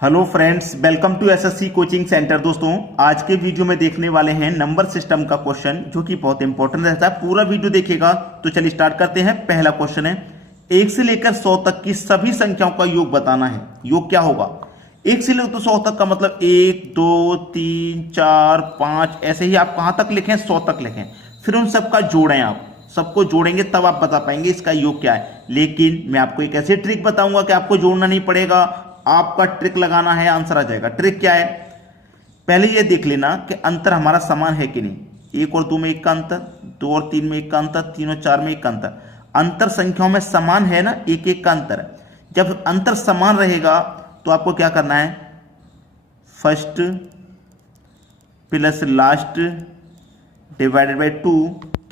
Hello friends, welcome to SSC coaching centre. दोस्तों, आज के वीडियो में देखने वाले हैं नंबर सिस्टम का क्वेश्चन, जो कि बहुत इंपॉर्टेंट रहता है। पूरा वीडियो देखिएगा। तो चलिए स्टार्ट करते हैं। पहला क्वेश्चन है, 1 से लेकर 100 तक की सभी संख्याओं का योग बताना है। योग क्या होगा? 1 से लेकर 100 तक का मतलब 1 2 3 4 5, ऐसे ही आप कहां तक लिखें? 100 तक लिखें। फिर उन सबका जोड़ें। आप सबको जोड़ेंगे तब आप बता पाएंगे इसका योग क्या है। लेकिन मैं आपको एक ऐसी ट्रिक बताऊंगा कि आपको जोड़ना नहीं पड़ेगा, आपका ट्रिक लगाना है, आंसर आ जाएगा। ट्रिक क्या है? पहले ये देख लेना कि अंतर हमारा समान है कि नहीं। 1 और 2 में 1 का अंतर, 2 और 3 में 1 का अंतर, 3 और 4 में 1 का अंतर। अंतर संख्याओं में समान है ना, 1 का अंतर। जब अंतर समान रहेगा तो आपको क्या करना है? First plus last divided by 2।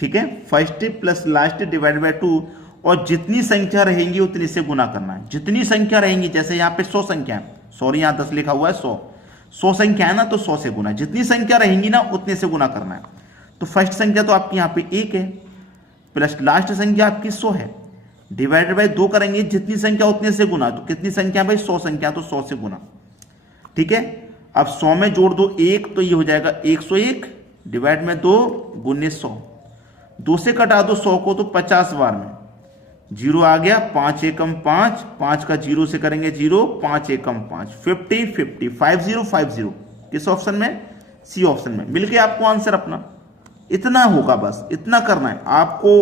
ठीक है, first plus last divided by 2, और जितनी संख्या रहेंगी उतनी से गुना करना है। जितनी संख्या रहेंगी, जैसे यहाँ पे 100 संख्या है, सॉरी यहाँ 10 लिखा हुआ है, 100 संख्या है ना, तो 100 से गुना। जितनी संख्या रहेंगी ना उतने से गुना करना है। तो फर्स्ट संख्या तो आपकी यहाँ पे 1 है, प्लस लास्ट संख्या आपकी 100 है, डिवाइडेड बाई 2 करेंगे, जितनी संख्या उतने से गुना। तो कितनी संख्या भाई? 100 संख्या, तो 100 से गुना। ठीक है, अब 100 में जोड़ दो 1, तो ये हो जाएगा 101 डिवाइड में 2 गुने 100। 2 से कटा दो 100 को, तो 50 बार में 0 आ गया। 5 एकम 5, 5 का 0 से करेंगे 0, 5 एकम 5, 50 50 50 50। किस ऑप्शन में? सी ऑप्शन में। मिल गया आपको आंसर अपना। इतना होगा, बस इतना करना है आपको।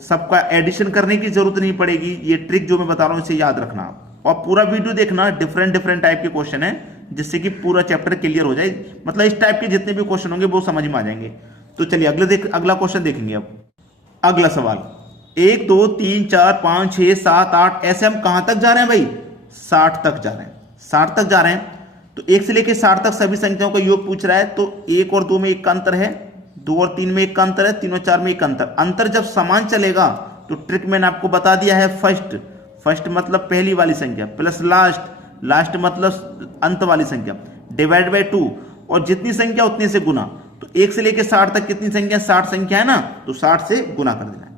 सबका एडिशन करने की जरूरत नहीं पड़ेगी। ये ट्रिक जो मैं बता रहा हूं इसे याद रखना आप, और पूरा वीडियो देखना। डिफरेंट टाइप के क्वेश्चन है, जिससे कि पूरा चैप्टर क्लियर हो जाए। मतलब इस टाइप के जितने भी क्वेश्चन होंगे वो समझ में आ जाएंगे। तो चलिए अगला क्वेश्चन देखेंगे। अब अगला सवाल, 1 2 3 4 5 6 7 8, ऐसे हम कहां तक जा रहे हैं भाई? 60 तक जा रहे हैं। 60 तक जा रहे हैं। तो 1 से लेकर 60 तक सभी संख्याओं का योग पूछ रहा है। तो 1 और 2 में 1 का अंतर है, 2 और 3 में 1 का अंतर है, 3 और 4 में 1 का अंतर। अंतर जब समान चलेगा तो ट्रिक मैंने आपको बता दिया है। फर्स्ट मतलब पहली वाली संख्या, प्लस लास्ट मतलब अंत वाली संख्या, डिवाइड बाई 2, और जितनी संख्या उतनी से गुना। तो 1 से लेकर 60 तक कितनी संख्या? 60 संख्या है ना, तो 60 से गुना कर देना है।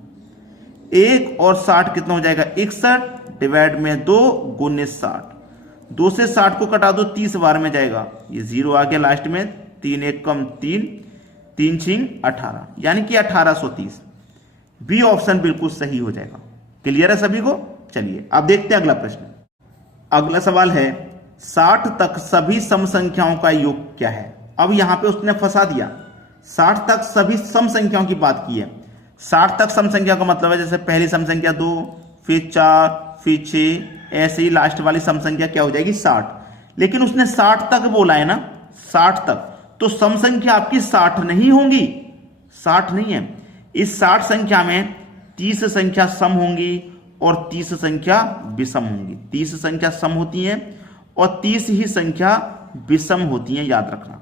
1 और 60 कितना हो जाएगा? 61 डिवाइड में 2 गुने 60। 2 से 60 को कटा दो, 30 बार में जाएगा। ये 0 आ गया लास्ट में। 3 1 कम 3, 3 6 18, यानी कि 1830। बी ऑप्शन बिल्कुल सही हो जाएगा। क्लियर है सभी को? चलिए अब देखते हैं अगला प्रश्न। अगला सवाल है, 60 तक सभी सम संख्याओं का योग क्या है? अब यहां पे उसने फंसा दिया। 60 तक सभी सम संख्याओं की बात की है। 60 तक सम संख्या का मतलब है, जैसे पहली सम संख्या 2, फिर 4, फिर 6, ऐसे ही लास्ट वाली सम संख्या क्या हो जाएगी? 60। लेकिन उसने 60 तक बोला है ना, 60 तक, तो सम संख्या आपकी 60 नहीं होंगी। 60 नहीं है। इस 60 संख्या में 30 संख्या सम होंगी और 30 संख्या विषम होंगी। 30 संख्या सम होती है और 30 ही संख्या विषम होती है, याद रखना।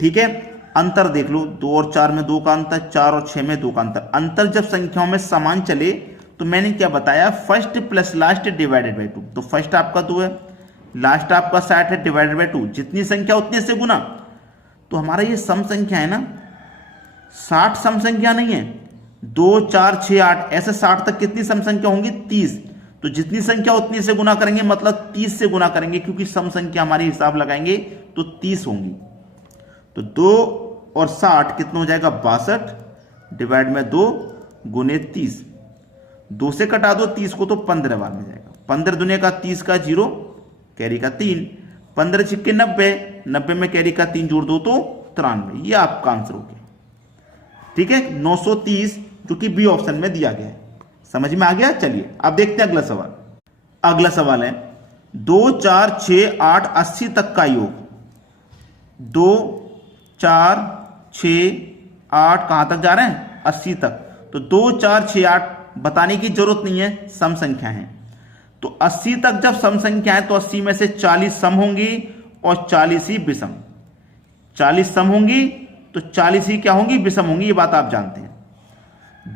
ठीक है, अंतर देख लो, 2 और 4 में 2 का अंतर, 4 और 6 में 2 का अंतर। अंतर जब संख्याओं में समान चले तो मैंने क्या बताया? First plus last divided by 2। तो फर्स्ट आपका 2 है, लास्ट आपका 60 है, डिवाइडेड बाई 2। जितनी संख्या उतने से गुना। तो हमारा ये सम संख्या है ना, 60 सम संख्या नहीं है। 2 4 6 8, ऐसे 60 तक कितनी सम संख्या होंगी? 30। तो जितनी संख्या उतनी से गुना करेंगे, मतलब 30 से गुना करेंगे, क्योंकि सम संख्या हमारी हिसाब लगाएंगे तो 30 होंगी। तो 2 और 60 कितना हो जाएगा? 62 डिवाइड में 2 गुने 30। 2 से कटा दो 30 को, तो 15 बार में जाएगा। 15 दुनिया का 30 का 0, कैरी का 3, 15 छिक्के 90, 90 में कैरी का 3 जोड़ दो तो 93। ये आपका आंसर हो गया। ठीक है, 930, जो कि बी ऑप्शन में दिया गया है। समझ में आ गया? चलिए अब देखते हैं अगला सवाल। अगला सवाल है, 2 4 6 8 80 तक का योग। 2 4 6 8 कहां तक जा रहे हैं? 80 तक। तो 2 4 6 8 बताने की जरूरत नहीं है, सम संख्या है। तो 80 तक जब सम संख्या है तो 80 में से 40 सम होंगी और 40 ही विषम। 40 सम होंगी तो 40 ही क्या होंगी? विषम होंगी। ये बात आप जानते हैं।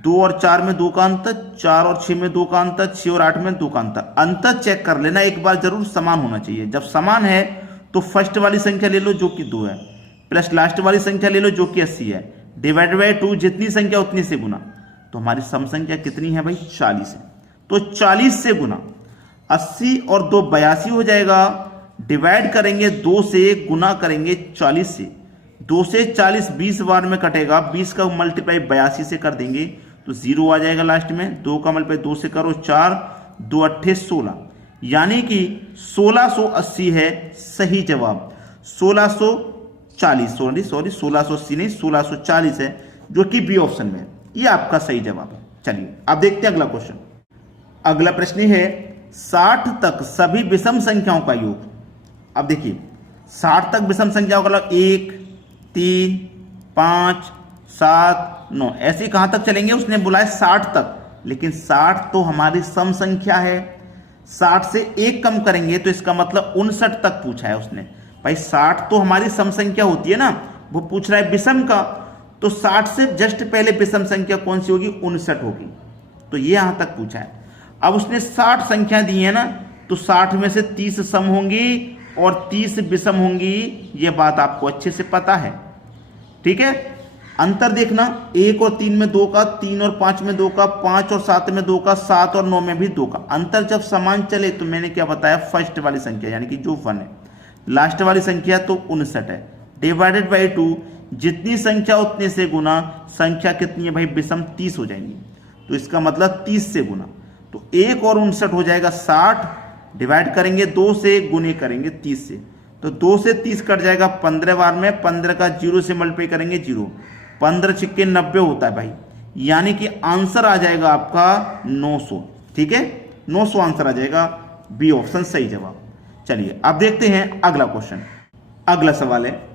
2 और 4 में 2 का अंतर, 4 और 6 में 2 का अंतर, 6 और 8 में 2 का अंतर। अंतर चेक कर लेना एक बार जरूर, समान होना चाहिए। जब समान है तो फर्स्ट वाली संख्या ले लो जो कि 2 है, प्लस लास्ट वाली संख्या ले लो जो कि 80 है, डिवाइड बाई 2, जितनी संख्या उतनी से गुना। तो हमारी सम संख्या कितनी है भाई? 40 है। तो 40 से गुना, 80 और 2 82 हो जाएगा, डिवाइड करेंगे 2 से, गुना करेंगे 40 से। 2 से 40 20 बार में कटेगा, 20 का मल्टीप्लाई 82 से कर देंगे तो 0 आ जाएगा लास्ट में। 2 का मल्टीप्लाई 2 से करो 4, 2 अट्ठे 16, यानी कि 1680 है सही जवाब। 1680 नहीं 1640 है, जो कि बी ऑप्शन में है। ये आपका सही जवाब है। चलिए अब देखते हैं अगला क्वेश्चन। अगला प्रश्न है 60 तक सभी विषम संख्याओं का योग। अब देखिए 60 तक विषम संख्याओं का योग 1, 3, 5, 7, 9, ऐसे कहां तक चलेंगे? उसने बोला है 60 तक, लेकिन 60 तो हमारी सम संख्या है। 60 से 1 कम करेंगे तो इसका मतलब 59 तक पूछा है उसने। भाई 60 तो हमारी सम संख्या होती है ना, वो पूछ रहा है विषम का, तो 60 से जस्ट पहले विषम संख्या कौन सी होगी? 59 होगी। तो ये यहां तक पूछा है। अब उसने 60 संख्या दी है ना, तो 60 में से 30 सम होंगी और 30 विषम होंगी। ये बात आपको अच्छे से पता है, ठीक है। अंतर देखना, 1 और 3 में 2 का, 3 और 5 में 2 का, 5 और 7 में 2 का, 7 और 9 में भी 2 का। अंतर जब समान चले तो मैंने क्या बताया? फर्स्ट वाली संख्या यानी कि जो 1 है, लास्ट वाली संख्या तो 59 है, डिवाइडेड बाई 2, जितनी संख्या उतने से गुना। संख्या कितनी है भाई? विषम 30 हो जाएंगी, तो इसका मतलब 30 से गुना। तो 1 और 59 हो जाएगा 60, डिवाइड करेंगे 2 से, गुने करेंगे 30 से, तो 2 से 30 कट जाएगा 15 बार में। 15 का 0 से मल्टीप्लाई करेंगे 0, 15 छिक्के 90 होता है भाई, यानी कि आंसर आ जाएगा आपका 900। ठीक है, 900 आंसर आ जाएगा, बी ऑप्शन सही जवाब। चलिए अब देखते हैं अगला क्वेश्चन। अगला सवाल है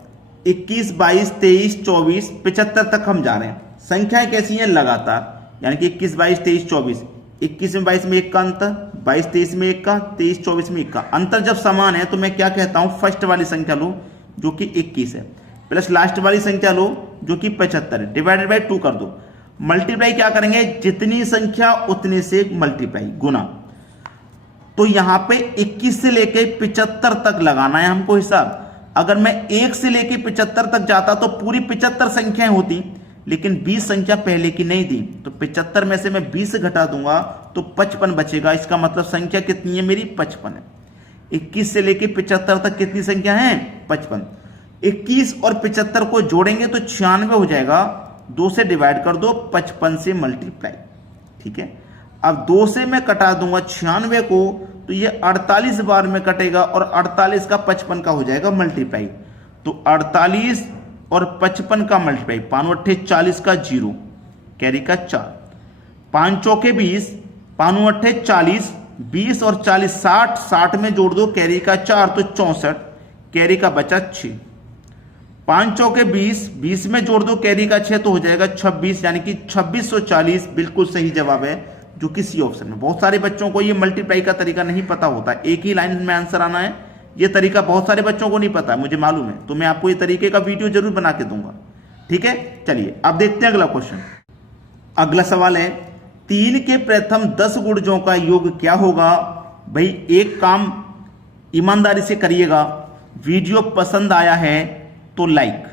21, 22, 23, 24, 75 तक हम जा रहे हैं। संख्याएं कैसी हैं? लगातार, यानी कि 21, 22, 23, 24। 21 में 22 में 1 का अंतर, 22 23 में 1 का, 23 24 में 1 का अंतर। जब समान है तो मैं क्या कहता हूं? फर्स्ट वाली संख्या लो जो कि 21 है, प्लस लास्ट वाली संख्या लो जो कि 75 है, डिवाइडेड बाई 2 कर दो। मल्टीप्लाई क्या करेंगे? जितनी संख्या उतने से मल्टीप्लाई, गुना। तो यहां पे 21 से लेके 75 तक लगाना है हमको हिसाब। अगर मैं 1 से लेके 75 तक जाता तो पूरी 75 संख्याएं होती, लेकिन 20 संख्या पहले की नहीं दी, तो 75 में से मैं 20 घटा दूंगा तो 55 बचेगा। इसका मतलब संख्या कितनी है मेरी? 55 है। 21 से लेके 75 तक कितनी संख्या है? 55। 21 और 75 को जोड़ेंगे तो 96 हो जाएगा। 2 से डिवाइड कर दो, 55 से मल्टीप्लाई। ठीक है, अब 2 से मैं कटा दूंगा 96 को, तो ये 48 बार में कटेगा और 48 का 55 का हो जाएगा मल्टीप्लाई। तो 48 और 55 का मल्टीप्लाई, 5 अट्ठे 40 का 0, कैरी का 4, 5 चौके 20, 5 अट्ठे 40, 20 और 40 60, 60 में जोड़ दो कैरी का 4 तो 64, कैरी का बचा 6, 5 चौके 20, 20 में जोड़ दो कैरी का 6 तो हो जाएगा 26, यानी कि 2640 बिल्कुल सही जवाब है, जो कि सी ऑप्शन में। बहुत सारे बच्चों को ये मल्टीप्लाई का तरीका नहीं पता होता, एक ही लाइन में आंसर आना है, ये तरीका बहुत सारे बच्चों को नहीं पता है, मुझे मालूम है। तो मैं आपको ये तरीके का वीडियो जरूर बना के दूंगा। ठीक है, चलिए अब देखते हैं अगला क्वेश्चन। अगला सवाल है 3 के प्रथम 10 गुणजों का योग क्या होगा? भाई एक काम ईमानदारी से करिएगा, वीडियो पसंद आया है तो लाइक,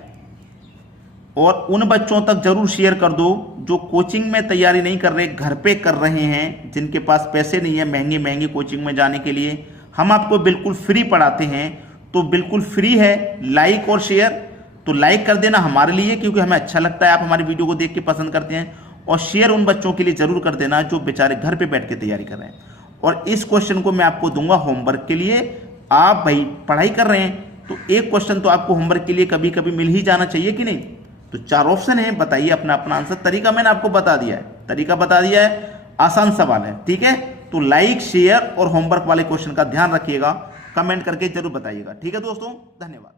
और उन बच्चों तक जरूर शेयर कर दो जो कोचिंग में तैयारी नहीं कर रहे, घर पे कर रहे हैं, जिनके पास पैसे नहीं है महंगी महंगी कोचिंग में जाने के लिए। हम आपको बिल्कुल फ्री पढ़ाते हैं, तो बिल्कुल फ्री है लाइक और शेयर। तो लाइक कर देना हमारे लिए, क्योंकि हमें अच्छा लगता है आप हमारी वीडियो को देख के पसंद करते हैं, और शेयर उन बच्चों के लिए जरूर कर देना जो बेचारे घर पे बैठ के तैयारी कर रहे हैं। और इस क्वेश्चन को मैं आपको दूंगा होमवर्क के लिए। आप भाई पढ़ाई कर रहे हैं तो एक क्वेश्चन तो आपको होमवर्क के लिए कभी कभी मिल ही जाना चाहिए कि नहीं? तो 4 ऑप्शन है, बताइए अपना अपना आंसर। तरीका मैंने आपको बता दिया है, तरीका बता दिया है, आसान सवाल है। ठीक है, तो लाइक शेयर और होमवर्क वाले क्वेश्चन का ध्यान रखिएगा, कमेंट करके जरूर बताइएगा। ठीक है दोस्तों, धन्यवाद।